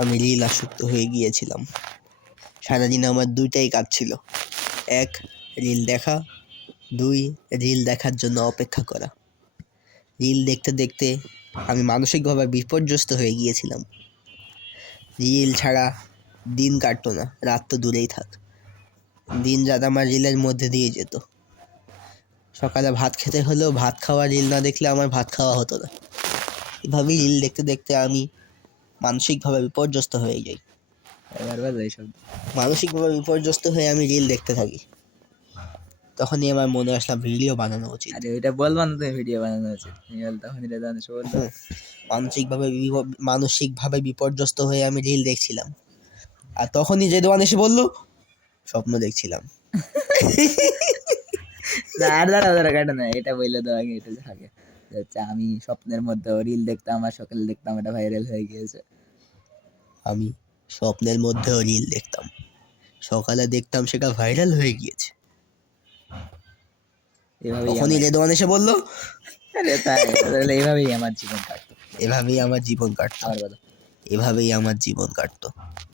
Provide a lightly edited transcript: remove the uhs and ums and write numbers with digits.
আমি রিল আসক্ত হয়ে গিয়েছিলাম। সারাদিন আমার দুইটাই কাজ ছিল, এক রিল দেখা, দুই রিল দেখার জন্য অপেক্ষা করা। রিল দেখতে দেখতে আমি মানসিকভাবে বিপর্যস্ত হয়ে গিয়েছিলাম। রিল ছাড়া দিন কাটতো না, রাত তো দূরেই থাক, দিন রাত আমার রিলের মধ্যে দিয়ে যেত। সকালে ভাত খেতে হলেও ভাত খাওয়া রিল না দেখলে আমার ভাত খাওয়া হতো না। এভাবেই রিল দেখতে দেখতে আমি মানসিকভাবে বিপর্যস্ত হয়ে যাই। মানসিকভাবে বিপর্যস্ত হয়ে আমি রিল দেখতে থাকি। তখনই আমার মনে আসলাম ভিডিও বানানো উচিত। আরে ওইটা বলবা না, তুমি ভিডিও বানানো উচিত তখন এটা জানিস বলতো। মানসিকভাবে বিপর্যস্ত হয়ে আমি রিল দেখছিলাম, আর তখনই রেদওয়ান এসে বলল স্বপ্ন দেখছিলাম। আর দাঁড়া কাটা না, এটা বললে তো আগে এটা থাকে হচ্ছে আমি স্বপ্নের মধ্যে রিল দেখতাম আর সকালে দেখতাম, এটা ভাইরাল হয়ে গিয়েছে। আমি স্বপ্নের মধ্যেও রিল দেখতাম, সকালে দেখতাম, সেটা ভাইরাল হয়ে গিয়েছে। তখনই রেদওয়ান এসে বলল এইভাবেই আমার জীবন কাটতো। এভাবেই আমার জীবন কাটতো।